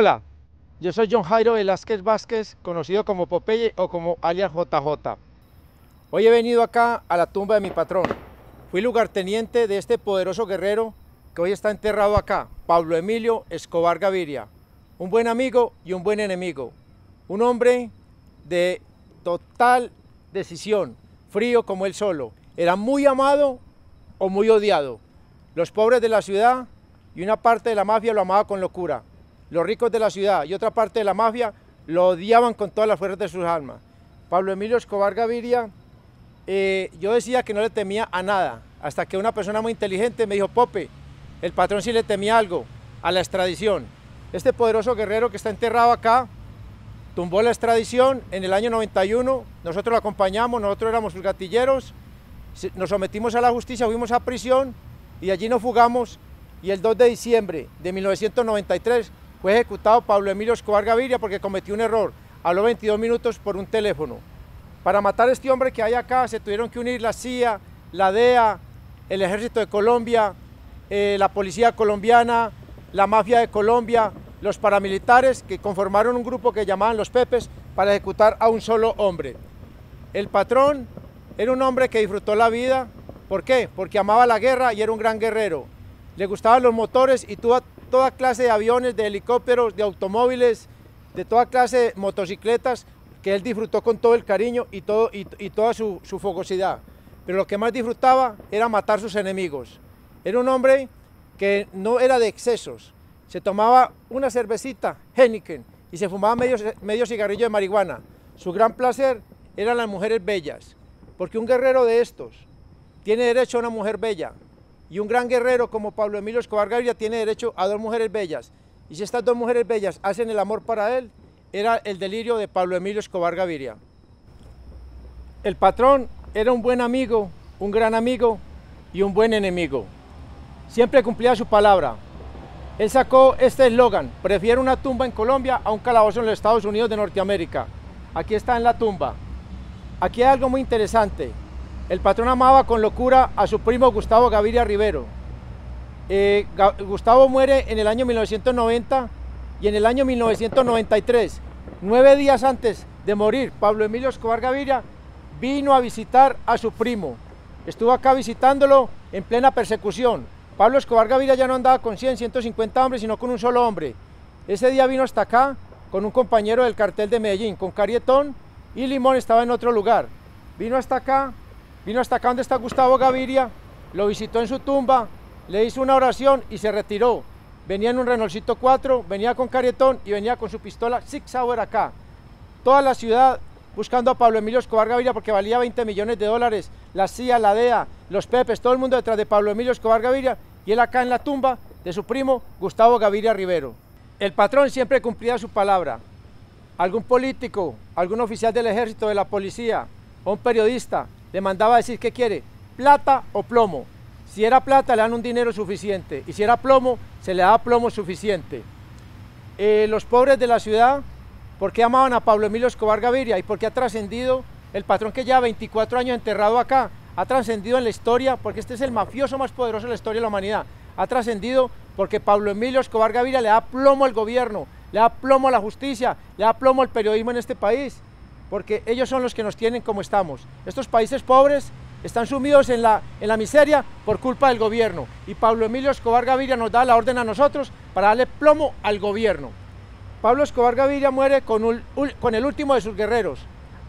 Hola, yo soy John Jairo Velázquez Vázquez, conocido como Popeye o como alias JJ. Hoy he venido acá a la tumba de mi patrón. Fui lugarteniente de este poderoso guerrero que hoy está enterrado acá, Pablo Emilio Escobar Gaviria. Un buen amigo y un buen enemigo. Un hombre de total decisión, frío como él solo. Era muy amado o muy odiado. Los pobres de la ciudad y una parte de la mafia lo amaba con locura. Los ricos de la ciudad y otra parte de la mafia lo odiaban con todas las fuerzas de sus almas. Pablo Emilio Escobar Gaviria, yo decía que no le temía a nada, hasta que una persona muy inteligente me dijo: Pope, el patrón sí le temía algo, a la extradición. Este poderoso guerrero que está enterrado acá, tumbó la extradición en el año 91, nosotros lo acompañamos, nosotros éramos sus gatilleros, nos sometimos a la justicia, fuimos a prisión y de allí nos fugamos, y el 2 de diciembre de 1993 fue ejecutado Pablo Emilio Escobar Gaviria porque cometió un error, habló 22 minutos por un teléfono. Para matar a este hombre que hay acá se tuvieron que unir la CIA, la DEA, el Ejército de Colombia, la Policía Colombiana, la Mafia de Colombia, los paramilitares que conformaron un grupo que llamaban los Pepes para ejecutar a un solo hombre. El patrón era un hombre que disfrutó la vida. ¿Por qué? Porque amaba la guerra y era un gran guerrero. Le gustaban los motores y tuvo toda clase de aviones, de helicópteros, de automóviles, de toda clase de motocicletas que él disfrutó con todo el cariño y toda su fogosidad. Pero lo que más disfrutaba era matar a sus enemigos. Era un hombre que no era de excesos. Se tomaba una cervecita Heineken y se fumaba medio cigarrillo de marihuana. Su gran placer eran las mujeres bellas, porque un guerrero de estos tiene derecho a una mujer bella, y un gran guerrero como Pablo Emilio Escobar Gaviria tiene derecho a dos mujeres bellas. Y si estas dos mujeres bellas hacen el amor para él, era el delirio de Pablo Emilio Escobar Gaviria. El patrón era un buen amigo, un gran amigo y un buen enemigo. Siempre cumplía su palabra. Él sacó este eslogan: prefiero una tumba en Colombia a un calabozo en los Estados Unidos de Norteamérica. Aquí está en la tumba. Aquí hay algo muy interesante. El patrón amaba con locura a su primo Gustavo Gaviria Rivero. Gustavo muere en el año 1990 y en el año 1993, 9 días antes de morir, Pablo Emilio Escobar Gaviria vino a visitar a su primo. Estuvo acá visitándolo en plena persecución. Pablo Escobar Gaviria ya no andaba con 100, 150 hombres, sino con un solo hombre. Ese día vino hasta acá con un compañero del cartel de Medellín, con Carietón, y Limón estaba en otro lugar. Vino hasta acá donde está Gustavo Gaviria, lo visitó en su tumba, le hizo una oración y se retiró. Venía en un Renaultcito 4, venía con Carietón y venía con su pistola Sig Sauer acá. Toda la ciudad buscando a Pablo Emilio Escobar Gaviria porque valía 20 millones de dólares, la CIA, la DEA, los Pepes, todo el mundo detrás de Pablo Emilio Escobar Gaviria, y él acá en la tumba de su primo Gustavo Gaviria Rivero. El patrón siempre cumplía su palabra. Algún político, algún oficial del ejército, de la policía o un periodista le mandaba a decir: ¿qué quiere? ¿Plata o plomo? Si era plata le dan un dinero suficiente, y si era plomo se le daba plomo suficiente. Los pobres de la ciudad, ¿por qué amaban a Pablo Emilio Escobar Gaviria? Y porque ha trascendido, el patrón que lleva 24 años enterrado acá, ha trascendido en la historia, porque este es el mafioso más poderoso de la historia de la humanidad. Ha trascendido porque Pablo Emilio Escobar Gaviria le da plomo al gobierno, le da plomo a la justicia, le da plomo al periodismo en este país, porque ellos son los que nos tienen como estamos. Estos países pobres están sumidos en la miseria por culpa del gobierno, y Pablo Emilio Escobar Gaviria nos da la orden a nosotros para darle plomo al gobierno. Pablo Escobar Gaviria muere con el último de sus guerreros,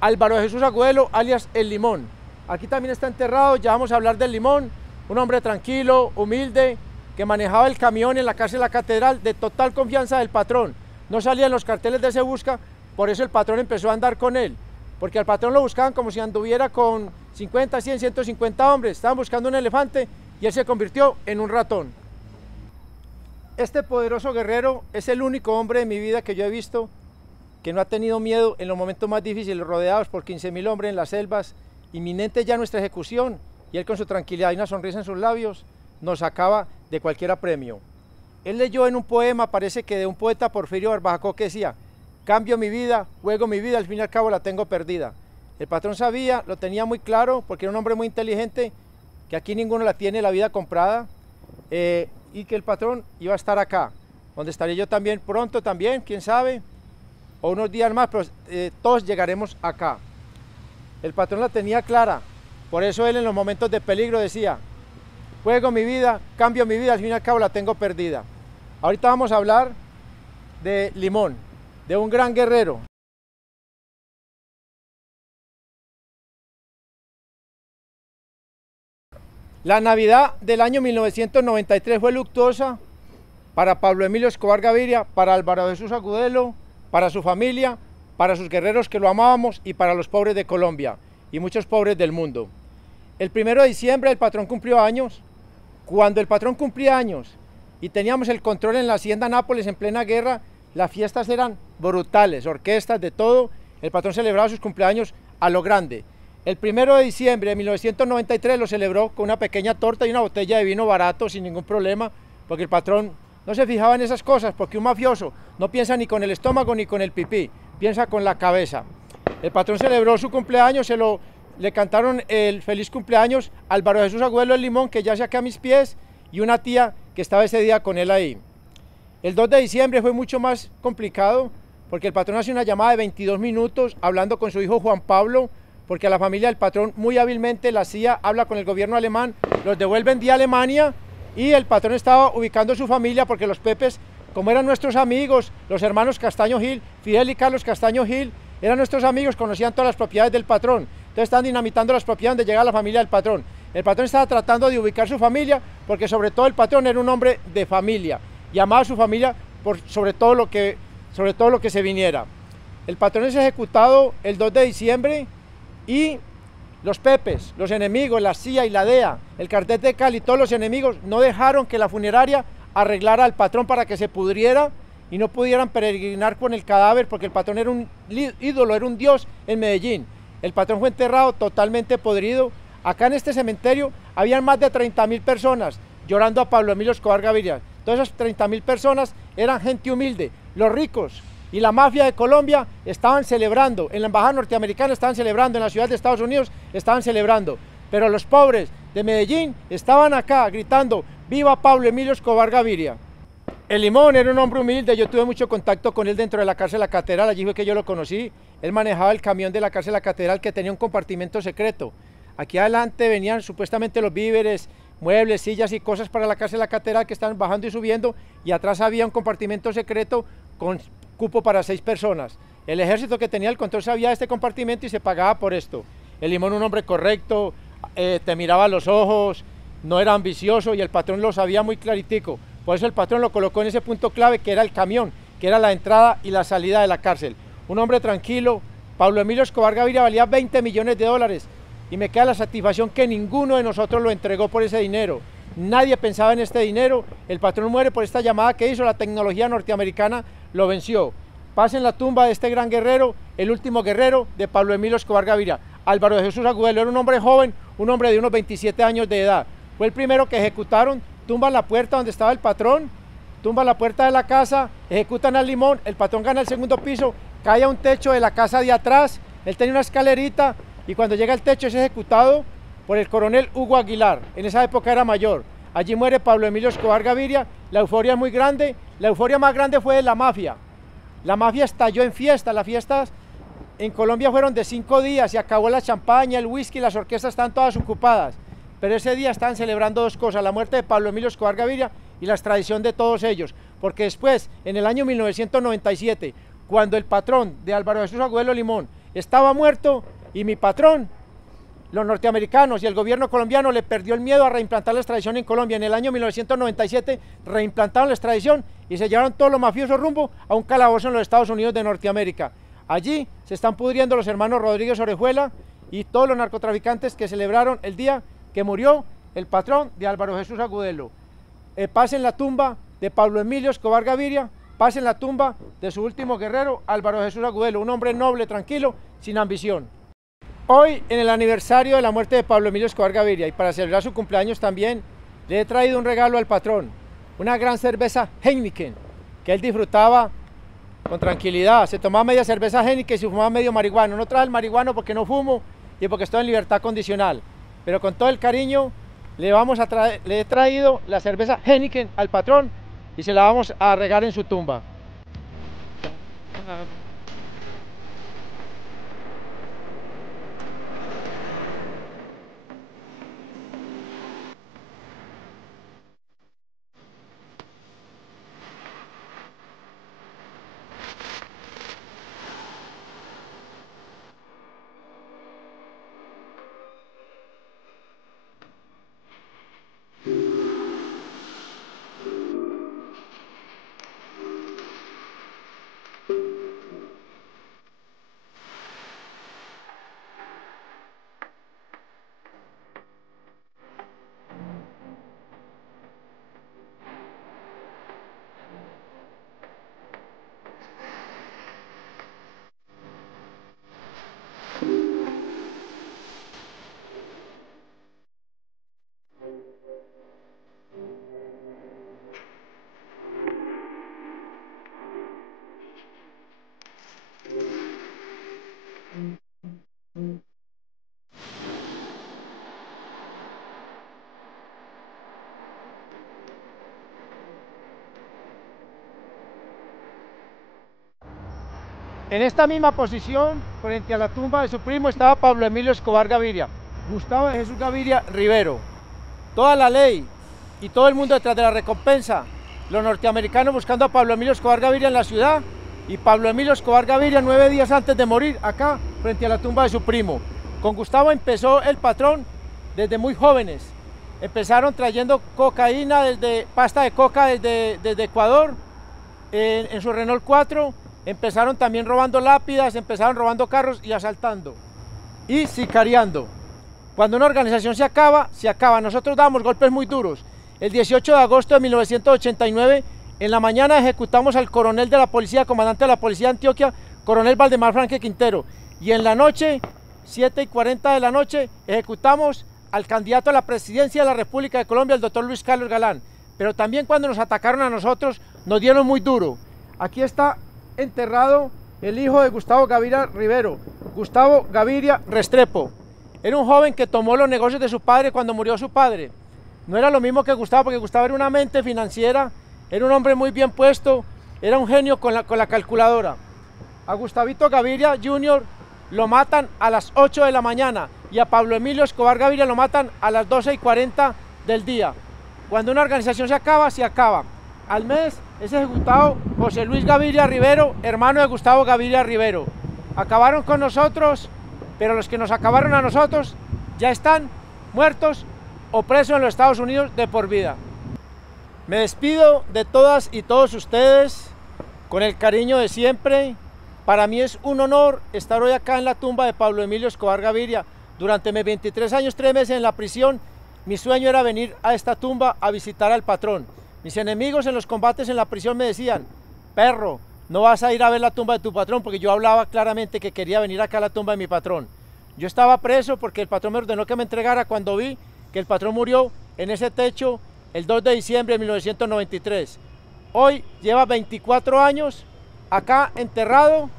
Álvaro de Jesús Agudelo, alias El Limón. Aquí también está enterrado, ya vamos a hablar del Limón, un hombre tranquilo, humilde, que manejaba el camión en la cárcel de la Catedral, de total confianza del patrón. No salía en los carteles de Se Busca, por eso el patrón empezó a andar con él, porque al patrón lo buscaban como si anduviera con 50, 100, 150 hombres, estaban buscando un elefante y él se convirtió en un ratón. Este poderoso guerrero es el único hombre de mi vida que yo he visto que no ha tenido miedo en los momentos más difíciles, rodeados por 15.000 hombres en las selvas, inminente ya nuestra ejecución, y él con su tranquilidad y una sonrisa en sus labios nos sacaba de cualquier apremio. Él leyó en un poema, parece que de un poeta, Porfirio Barbajó, que decía: cambio mi vida, juego mi vida, al fin y al cabo la tengo perdida. El patrón sabía, lo tenía muy claro, porque era un hombre muy inteligente, que aquí ninguno la tiene la vida comprada, y que el patrón iba a estar acá. donde estaré yo también pronto también, quién sabe, o unos días más, pero todos llegaremos acá. El patrón la tenía clara, por eso él en los momentos de peligro decía, juego mi vida, cambio mi vida, al fin y al cabo la tengo perdida. Ahorita vamos a hablar de Limón, de un gran guerrero. La Navidad del año 1993 fue luctuosa para Pablo Emilio Escobar Gaviria, para Álvaro Jesús Agudelo, para su familia, para sus guerreros que lo amábamos y para los pobres de Colombia y muchos pobres del mundo. El 1 de diciembre el patrón cumplió años. Cuando el patrón cumplía años y teníamos el control en la hacienda Nápoles en plena guerra, las fiestas eran brutales, orquestas, de todo. El patrón celebraba sus cumpleaños a lo grande. El 1 de diciembre de 1993 lo celebró con una pequeña torta y una botella de vino barato sin ningún problema, porque el patrón no se fijaba en esas cosas, porque un mafioso no piensa ni con el estómago ni con el pipí, piensa con la cabeza. El patrón celebró su cumpleaños, le cantaron el feliz cumpleaños a Álvaro Jesús Agudelo del Limón, que ya se acá a mis pies, y una tía que estaba ese día con él ahí. El 2 de diciembre fue mucho más complicado, porque el patrón hace una llamada de 22 minutos hablando con su hijo Juan Pablo, porque a la familia del patrón muy hábilmente la CIA habla con el gobierno alemán, los devuelven de Alemania y el patrón estaba ubicando su familia porque los Pepes, como eran nuestros amigos, los hermanos Castaño Gil, Fidel y Carlos Castaño Gil, eran nuestros amigos, conocían todas las propiedades del patrón, entonces están dinamitando las propiedades donde llega la familia del patrón. El patrón estaba tratando de ubicar su familia porque sobre todo el patrón era un hombre de familia y amaba a su familia sobre todo lo que se viniera. El patrón es ejecutado el 2 de diciembre y los Pepes, los enemigos, la CIA y la DEA, el cartel de Cali, todos los enemigos no dejaron que la funeraria arreglara al patrón para que se pudriera y no pudieran peregrinar con el cadáver, porque el patrón era un ídolo, era un dios en Medellín. El patrón fue enterrado totalmente podrido. Acá en este cementerio habían más de 30.000 personas llorando a Pablo Emilio Escobar Gaviria. Todas esas 30.000 personas eran gente humilde, los ricos y la mafia de Colombia estaban celebrando, en la embajada norteamericana estaban celebrando, en la ciudad de Estados Unidos estaban celebrando, pero los pobres de Medellín estaban acá gritando, ¡viva Pablo Emilio Escobar Gaviria! El Limón era un hombre humilde, yo tuve mucho contacto con él dentro de la cárcel La Catedral, allí fue que yo lo conocí. Él manejaba el camión de la cárcel La Catedral que tenía un compartimento secreto. Aquí adelante venían supuestamente los víveres, muebles, sillas y cosas para la cárcel La Catedral que estaban bajando y subiendo, y atrás había un compartimento secreto con cupo para 6 personas. El ejército que tenía el control sabía de este compartimento y se pagaba por esto. El Limón, un hombre correcto, te miraba a los ojos, no era ambicioso y el patrón lo sabía muy claritico. Por eso el patrón lo colocó en ese punto clave que era el camión, que era la entrada y la salida de la cárcel. Un hombre tranquilo. Pablo Emilio Escobar Gaviria valía 20 millones de dólares y me queda la satisfacción que ninguno de nosotros lo entregó por ese dinero. Nadie pensaba en este dinero. El patrón muere por esta llamada que hizo, la tecnología norteamericana lo venció. Paz en la tumba de este gran guerrero, el último guerrero de Pablo Emilio Escobar Gaviria. Álvaro Jesús Agudelo era un hombre joven, un hombre de unos 27 años de edad. Fue el primero que ejecutaron, tumban la puerta donde estaba el patrón, tumban la puerta de la casa, ejecutan al Limón, el patrón gana el segundo piso, cae a un techo de la casa de atrás, él tenía una escalerita y cuando llega al techo es ejecutado por el coronel Hugo Aguilar, en esa época era mayor. Allí muere Pablo Emilio Escobar Gaviria, la euforia es muy grande, la euforia más grande fue de la mafia. La mafia estalló en fiestas, las fiestas en Colombia fueron de 5 días, se acabó la champaña, el whisky, las orquestas están todas ocupadas. Pero ese día estaban celebrando dos cosas, la muerte de Pablo Emilio Escobar Gaviria y la extradición de todos ellos. Porque después, en el año 1997, cuando el patrón de Álvaro Jesús Agudelo Limón estaba muerto y mi patrón, los norteamericanos y el gobierno colombiano le perdió el miedo a reimplantar la extradición en Colombia. En el año 1997 reimplantaron la extradición y se llevaron todos los mafiosos rumbo a un calabozo en los Estados Unidos de Norteamérica. Allí se están pudriendo los hermanos Rodríguez Orejuela y todos los narcotraficantes que celebraron el día que murió el patrón de Álvaro Jesús Agudelo. Paz en la tumba de Pablo Emilio Escobar Gaviria, paz en la tumba de su último guerrero, Álvaro Jesús Agudelo, un hombre noble, tranquilo, sin ambición. Hoy, en el aniversario de la muerte de Pablo Emilio Escobar Gaviria y para celebrar su cumpleaños también, le he traído un regalo al patrón, una gran cerveza Heineken, que él disfrutaba con tranquilidad. Se tomaba media cerveza Heineken y se fumaba medio marihuano. No traje el marihuano porque no fumo y porque estoy en libertad condicional, pero con todo el cariño le he traído la cerveza Heineken al patrón y se la vamos a regar en su tumba. En esta misma posición, frente a la tumba de su primo, estaba Pablo Emilio Escobar Gaviria, Gustavo de Jesús Gaviria Rivero. Toda la ley y todo el mundo detrás de la recompensa, los norteamericanos buscando a Pablo Emilio Escobar Gaviria en la ciudad, y Pablo Emilio Escobar Gaviria 9 días antes de morir, acá, frente a la tumba de su primo. Con Gustavo empezó el patrón desde muy jóvenes. Empezaron trayendo cocaína, pasta de coca desde Ecuador, en su Renault 4, empezaron también robando lápidas, empezaron robando carros y asaltando y sicariando. Cuando una organización se acaba, se acaba. Nosotros damos golpes muy duros. El 18 de agosto de 1989, en la mañana ejecutamos al coronel de la policía, comandante de la policía de Antioquia, coronel Valdemar Franque Quintero. Y en la noche, 7:40 de la noche, ejecutamos al candidato a la presidencia de la República de Colombia, el doctor Luis Carlos Galán. Pero también cuando nos atacaron a nosotros, nos dieron muy duro. Aquí está enterrado el hijo de Gustavo Gaviria Rivero, Gustavo Gaviria Restrepo. Era un joven que tomó los negocios de su padre cuando murió su padre. No era lo mismo que Gustavo, porque Gustavo era una mente financiera, era un hombre muy bien puesto, era un genio con la calculadora. A Gustavito Gaviria Jr. lo matan a las 8 de la mañana y a Pablo Emilio Escobar Gaviria lo matan a las 12:40 del día. Cuando una organización se acaba, se acaba. Al mes es ejecutado José Luis Gaviria Rivero, hermano de Gustavo Gaviria Rivero. Acabaron con nosotros, pero los que nos acabaron a nosotros ya están muertos o presos en los Estados Unidos de por vida. Me despido de todas y todos ustedes con el cariño de siempre. Para mí es un honor estar hoy acá en la tumba de Pablo Emilio Escobar Gaviria. Durante mis 23 años, 3 meses en la prisión, mi sueño era venir a esta tumba a visitar al patrón. Mis enemigos en los combates en la prisión me decían: perro, no vas a ir a ver la tumba de tu patrón, porque yo hablaba claramente que quería venir acá a la tumba de mi patrón. Yo estaba preso porque el patrón me ordenó que me entregara cuando vi que el patrón murió en ese techo el 2 de diciembre de 1993. Hoy lleva 24 años acá enterrado,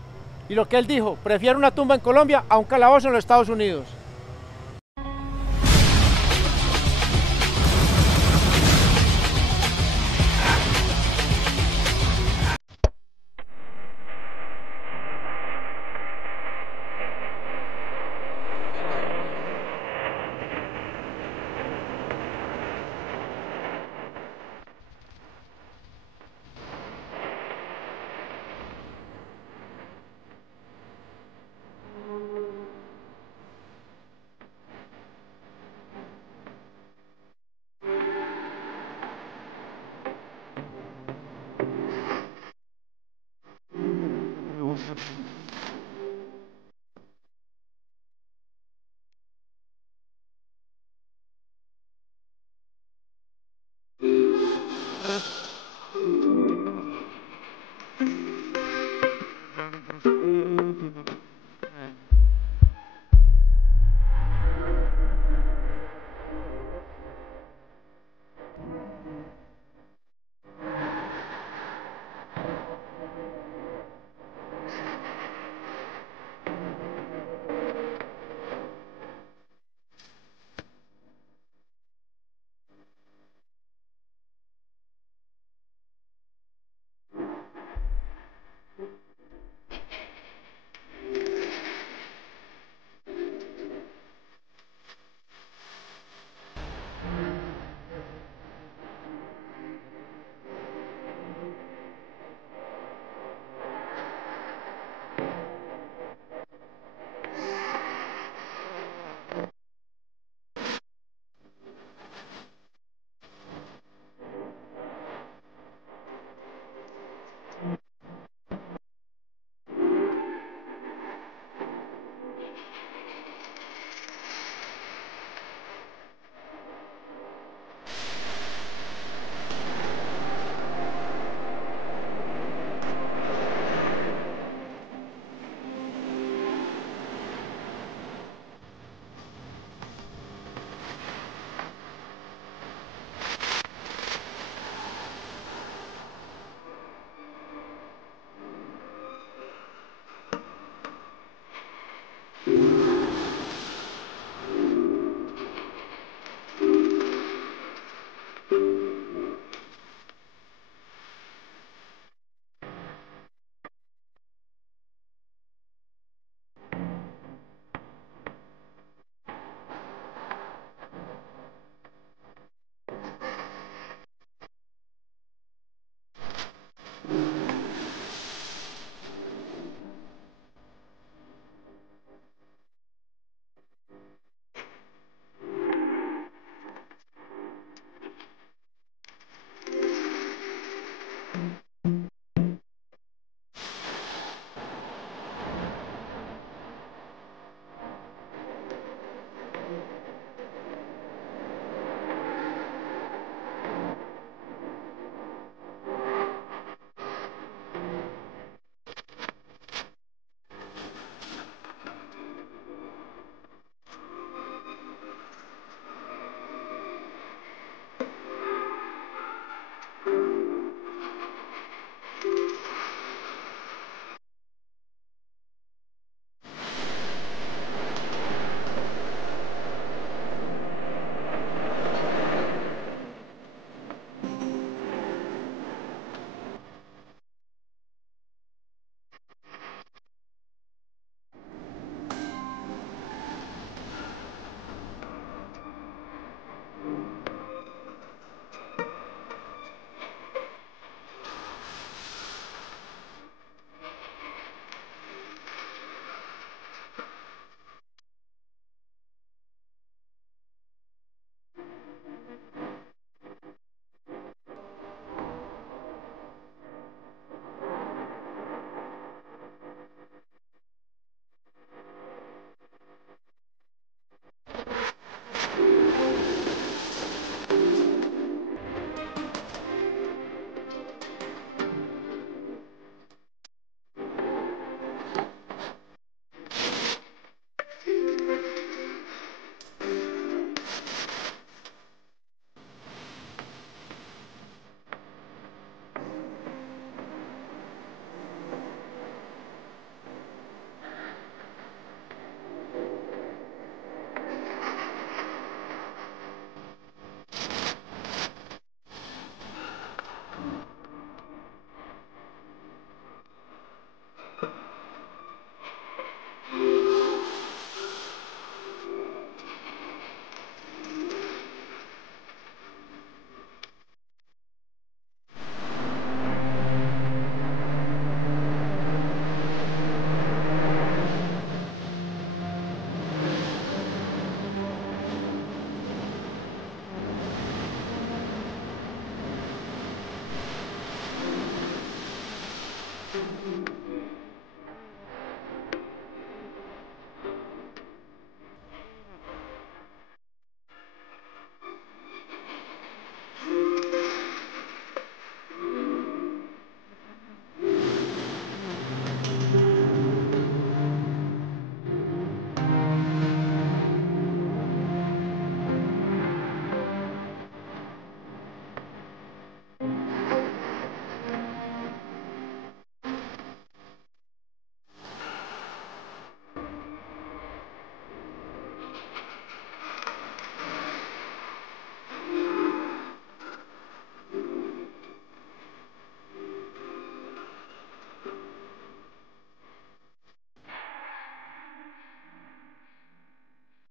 y lo que él dijo: prefiero una tumba en Colombia a un calabozo en los Estados Unidos.